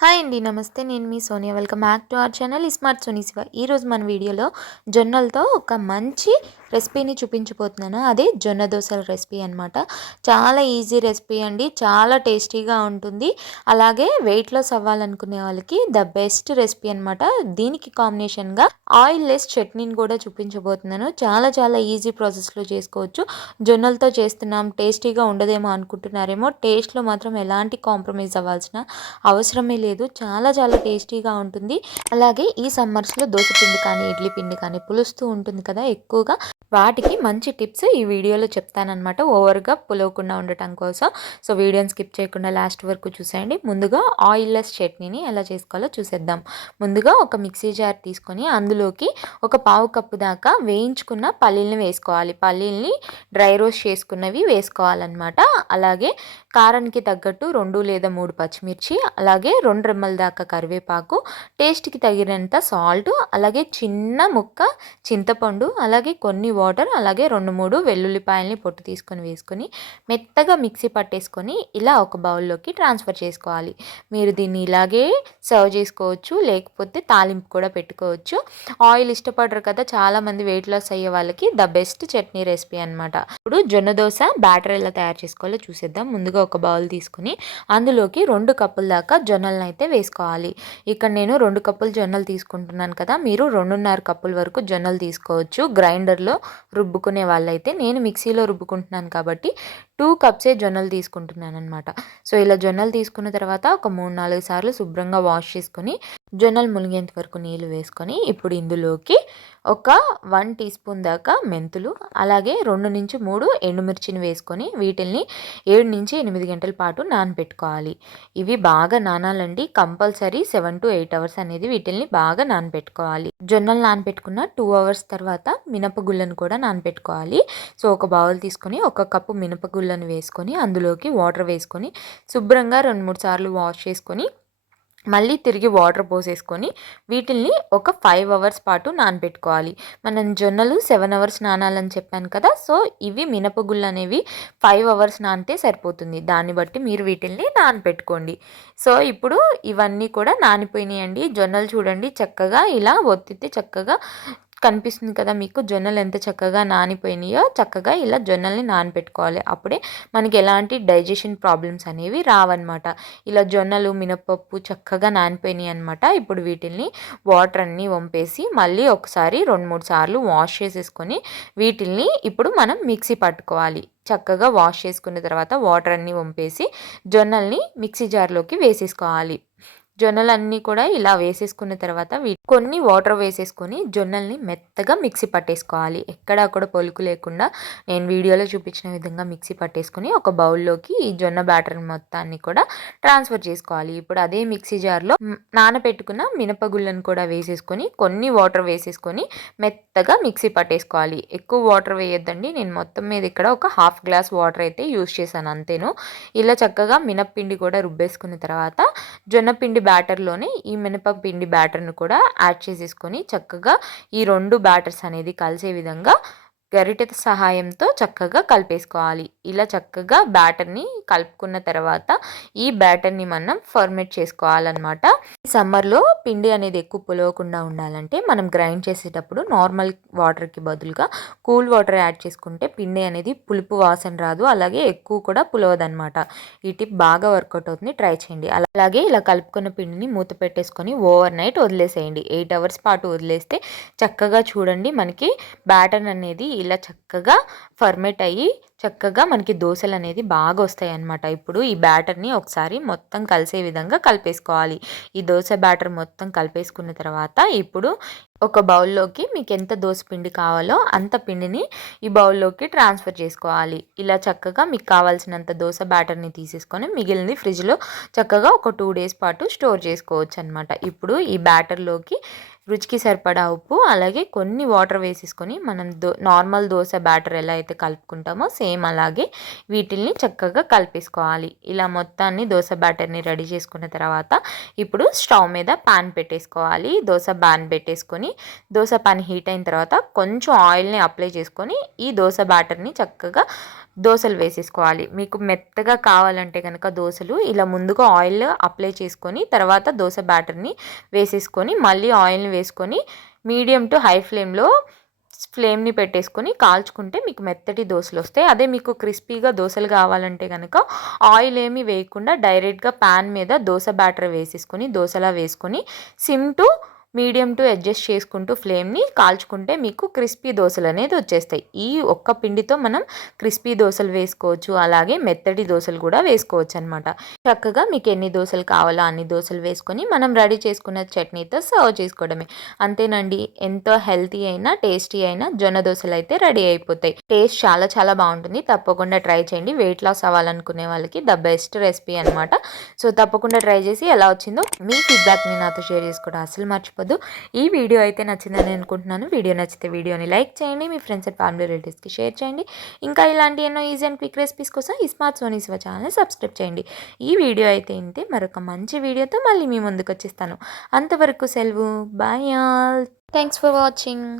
Hi అండి. నమస్తే. నేను మీ Sonia. Welcome back to our channel smart Soni Shiva. ఈరోజు మన వీడియోలో జొన్నలతో ఒక మంచి రెసిపీని చూపించబోతున్నాను. అదే జొన్న దోసల రెసిపీ అనమాట. చాలా ఈజీ రెసిపీ అండి. చాలా టేస్టీగా ఉంటుంది. అలాగే వెయిట్ లాస్ అవ్వాలనుకునే వాళ్ళకి ద బెస్ట్ రెసిపీ అనమాట. దీనికి కాంబినేషన్గా ఆయిల్ లెస్ చట్నీని కూడా చూపించబోతున్నాను. చాలా చాలా ఈజీ ప్రాసెస్లో చేసుకోవచ్చు. జొన్నలతో చేస్తున్నాం, టేస్టీగా ఉండదేమో అనుకుంటున్నారేమో. టేస్ట్లో మాత్రం ఎలాంటి కాంప్రమైజ్ అవ్వాల్సిన అవసరమే లేదు. చాలా చాలా టేస్టీగా ఉంటుంది. అలాగే ఈ సమ్మర్స్లో దోశ పిండి కానీ, ఇడ్లీ పిండి కానీ పులుస్తూ ఉంటుంది కదా ఎక్కువగా. వాటికి మంచి టిప్స్ ఈ వీడియోలో చెప్తానన్నమాట, ఓవర్గా పులవకుండా ఉండటం కోసం. సో వీడియోని స్కిప్ చేయకుండా లాస్ట్ వరకు చూసేయండి. ముందుగా ఆయిల్ లెస్ చట్నీని ఎలా చేసుకోవాలో చూసేద్దాం. ముందుగా ఒక మిక్సీ జార్ తీసుకొని అందులోకి ఒక పావు కప్పు దాకా వేయించుకున్న పల్లీల్ని వేసుకోవాలి. పల్లీల్ని డ్రై రోస్ట్ చేసుకున్నవి వేసుకోవాలన్నమాట. అలాగే కారానికి తగ్గట్టు 2 లేదా 3 పచ్చిమిర్చి, అలాగే 2 రెమ్మల దాకా కరివేపాకు, టేస్ట్కి తగినంత సాల్ట్, అలాగే చిన్న ముక్క చింతపండు, అలాగే కొన్ని వాటర్, అలాగే 2-3 వెల్లుల్లిపాయల్ని పొట్టు తీసుకొని వేసుకొని మెత్తగా మిక్సీ పట్టేసుకొని ఇలా ఒక బౌల్లోకి ట్రాన్స్ఫర్ చేసుకోవాలి. మీరు దీన్ని ఇలాగే సర్వ్ చేసుకోవచ్చు, లేకపోతే తాలింపు కూడా పెట్టుకోవచ్చు. ఆయిల్ ఇష్టపడరు కదా చాలామంది వెయిట్ లాస్ అయ్యే వాళ్ళకి ద బెస్ట్ చట్నీ రెసిపీ అనమాట. ఇప్పుడు జొన్న దోశ బ్యాటర్ ఎలా తయారు చేసుకోవాలో చూసేద్దాం. ముందుగా ఒక బౌల్ తీసుకుని అందులోకి 2 కప్పుల దాకా జొన్నలను అయితే వేసుకోవాలి. ఇక్కడ నేను 2 కప్పులు జొన్నలు తీసుకుంటున్నాను కదా, మీరు 2.5 కప్పుల వరకు జొన్నలు తీసుకోవచ్చు. గ్రైండర్లో రుబ్బుకునే వాళ్ళైతే, నేను మిక్సీలో రుబ్బుకుంటున్నాను కాబట్టి 2 కప్సే జొన్నలు తీసుకుంటున్నాను అనమాట. సో ఇలా జొన్నలు తీసుకున్న తర్వాత ఒక 3-4 సార్లు శుభ్రంగా వాష్ చేసుకొని జొన్నలు మునిగేంత వరకు నీళ్ళు వేసుకొని ఇప్పుడు ఇందులోకి ఒక 1 టీ స్పూన్ దాకా మెంతులు, అలాగే 2-3 ఎండుమిర్చిని వేసుకొని వీటిల్ని 7-8 గంటల పాటు నానబెట్టుకోవాలి. ఇవి బాగా నానాలండి. కంపల్సరీ 7 to 8 అవర్స్ అనేది వీటిల్ని బాగా నానబెట్టుకోవాలి. జొన్నలు నానబెట్టుకున్న 2 అవర్స్ తర్వాత మినపగుళ్ళను కూడా నానబెట్టుకోవాలి. సో ఒక బౌల్ తీసుకొని 1 కప్పు మినపగుళ్ళను వేసుకొని అందులోకి వాటర్ వేసుకొని శుభ్రంగా 2-3 సార్లు వాష్ చేసుకొని మళ్ళీ తిరిగి వాటర్ పోసేసుకొని వీటిల్ని ఒక 5 అవర్స్ పాటు నానబెట్టుకోవాలి. మనం జొన్నలు 7 అవర్స్ నానాలని చెప్పాను కదా, సో ఇవి మినపగుళ్ళు అనేవి 5 అవర్స్ నానితే సరిపోతుంది. దాన్ని బట్టి మీరు వీటిల్ని నానబెట్టుకోండి. సో ఇప్పుడు ఇవన్నీ కూడా నానిపోయినాయండి. జొన్నలు చూడండి చక్కగా ఇలా ఒత్తితే చక్కగా కనిపిస్తుంది కదా మీకు, జొన్నలు ఎంత చక్కగా నానిపోయినాయో. చక్కగా ఇలా జొన్నల్ని నానబెట్టుకోవాలి. అప్పుడే మనకి ఎలాంటి డైజెషన్ ప్రాబ్లమ్స్ అనేవి రావన్నమాట. ఇలా జొన్నలు మినపప్పు చక్కగా నానిపోయినాయి అనమాట. ఇప్పుడు వీటిల్ని వాటర్ అన్నీ వంపేసి మళ్ళీ ఒకసారి 2-3 సార్లు వాష్ చేసేసుకొని వీటిల్ని ఇప్పుడు మనం మిక్సీ పట్టుకోవాలి. చక్కగా వాష్ చేసుకున్న తర్వాత వాటర్ అన్నీ వంపేసి జొన్నల్ని మిక్సీ జార్లోకి వేసేసుకోవాలి. జొన్నలన్నీ కూడా ఇలా వేసేసుకున్న తర్వాత కొన్ని వాటర్ వేసేసుకొని జొన్నల్ని మెత్తగా మిక్సీ పట్టేసుకోవాలి. ఎక్కడా కూడా పొలుకు లేకుండా నేను వీడియోలో చూపించిన విధంగా మిక్సీ పట్టేసుకొని ఒక బౌల్లోకి ఈ జొన్న బ్యాటర్ మొత్తాన్ని కూడా ట్రాన్స్ఫర్ చేసుకోవాలి. ఇప్పుడు అదే మిక్సీ జార్లో నానబెట్టుకున్న మినపగుళ్ళను కూడా వేసేసుకొని కొన్ని వాటర్ వేసేసుకొని మెత్తగా మిక్సీ పట్టేసుకోవాలి. ఎక్కువ వాటర్ వేయొద్దండి. నేను మొత్తం మీద ఇక్కడ ఒక 1/2 గ్లాస్ వాటర్ అయితే యూస్ చేశాను అంతేను. ఇలా చక్కగా మినప్పిండి కూడా రుబ్బేసుకున్న తర్వాత జొన్నపిండి బ్యాటర్లోనే ఈ మినపపిండి బ్యాటర్ను కూడా యాడ్ చేసేసుకొని చక్కగా ఈ 2 బ్యాటర్స్ అనేది కలిసే విధంగా గరిటె సహాయంతో చక్కగా కలిపేసుకోవాలి. ఇలా చక్కగా బ్యాటర్ని కలుపుకున్న తర్వాత ఈ బ్యాటర్ని మనం ఫర్మేట్ చేసుకోవాలన్నమాట. సమ్మర్లో పిండి అనేది ఎక్కువ పులవకుండా ఉండాలంటే మనం గ్రైండ్ చేసేటప్పుడు నార్మల్ వాటర్కి బదులుగా కూల్ వాటర్ యాడ్ చేసుకుంటే పిండి అనేది పులుపు వాసన రాదు, అలాగే ఎక్కువ కూడా పులవదనమాట. ఈ టిప్ బాగా వర్కౌట్ అవుతుంది, ట్రై చేయండి. అలాగే ఇలా కలుపుకున్న పిండిని మూత పెట్టేసుకొని ఓవర్ నైట్ వదిలేసేయండి. 8 అవర్స్ పాటు వదిలేస్తే చక్కగా చూడండి మనకి బ్యాటర్ అనేది ఇలా చక్కగా ఫర్మేట్ అయ్యి చక్కగా మనకి దోశలు అనేది బాగా వస్తాయి అన్నమాట. ఇప్పుడు ఈ బ్యాటర్ని ఒకసారి మొత్తం కలిసే విధంగా కలిపేసుకోవాలి. ఈ దోశ బ్యాటర్ మొత్తం కలిపేసుకున్న తర్వాత ఇప్పుడు ఒక బౌల్లోకి మీకు ఎంత దోశ పిండి కావాలో అంత పిండిని ఈ బౌల్లోకి ట్రాన్స్ఫర్ చేసుకోవాలి. ఇలా చక్కగా మీకు కావాల్సినంత దోశ బ్యాటర్ని తీసేసుకొని మిగిలింది ఫ్రిడ్జ్లో చక్కగా ఒక 2 డేస్ పాటు స్టోర్ చేసుకోవచ్చు అనమాట. ఇప్పుడు ఈ బ్యాటర్లోకి రుచికి సరిపడా ఉప్పు, అలాగే కొన్ని వాటర్ వేసేసుకొని మనం నార్మల్ దోశ బ్యాటర్ ఎలా అయితే కలుపుకుంటామో సేమ్ అలాగే వీటిల్ని చక్కగా కలిపేసుకోవాలి. ఇలా మొత్తాన్ని దోశ బ్యాటర్ని రెడీ చేసుకున్న తర్వాత ఇప్పుడు స్టవ్ మీద పాన్ పెట్టేసుకోవాలి. దోశ పాన్ పెట్టేసుకొని దోశ పాన్ హీట్ అయిన తర్వాత కొంచెం ఆయిల్ని అప్లై చేసుకొని ఈ దోశ బ్యాటర్ని చక్కగా దోసలు వేసేసుకోవాలి. మీకు మెత్తగా కావాలంటే కనుక దోసలు ఇలా ముందుగా ఆయిల్ అప్లై చేసుకొని తర్వాత దోస బ్యాటర్ని వేసేసుకొని మళ్ళీ ఆయిల్ని వేసుకొని మీడియం టు హై ఫ్లేమ్ని పెట్టేసుకొని కాల్చుకుంటే మీకు మెత్తటి దోసలు వస్తాయి. అదే మీకు క్రిస్పీగా దోసలు కావాలంటే కనుక ఆయిల్ ఏమీ వేయకుండా డైరెక్ట్గా ప్యాన్ మీద దోస బ్యాటర్ వేసేసుకొని దోసలా వేసుకొని SIM to medium to adjust చేసుకుంటూ ఫ్లేమ్ని కాల్చుకుంటే మీకు క్రిస్పీ దోసలు అనేది వచ్చేస్తాయి. ఈ ఒక్క పిండితో మనం క్రిస్పీ దోసలు వేసుకోవచ్చు, అలాగే మెత్తటి దోసలు కూడా వేసుకోవచ్చు అనమాట. చక్కగా మీకు ఎన్ని దోసలు కావాలో అన్ని దోసలు వేసుకొని మనం రెడీ చేసుకున్న చట్నీతో సర్వ్ చేసుకోవడమే. అంతేనండి, ఎంతో హెల్తీ అయినా టేస్టీ అయినా జొన్న దోసలు అయితే రెడీ అయిపోతాయి. టేస్ట్ చాలా చాలా బాగుంటుంది. తప్పకుండా ట్రై చేయండి. వెయిట్ లాస్ అవ్వాలనుకునే వాళ్ళకి ద బెస్ట్ రెసిపీ అనమాట. సో తప్పకుండా ట్రై చేసి ఎలా వచ్చిందో మీ ఫీడ్బ్యాక్ని నాతో షేర్ చేసుకోవడం అసలు మర్చిపోదు. ఈ వీడియో అయితే నచ్చిందని అనుకుంటున్నాను. వీడియో నచ్చితే వీడియోని లైక్ చేయండి, మీ ఫ్రెండ్స్ అండ్ ఫ్యామిలీ రిలేటివ్స్కి షేర్ చేయండి. ఇంకా ఇలాంటి ఎన్నో ఈజీ అండ్ క్విక్ రెసిపీస్ కోసం ఈ smart Soni Shiva channel subscribe చేయండి. ఈ వీడియో అయితే ఇంతే, మరొక మంచి వీడియోతో మళ్ళీ మీ ముందుకు వచ్చేస్తాను. అంతవరకు సెలవు. Bye all. Thanks for watching.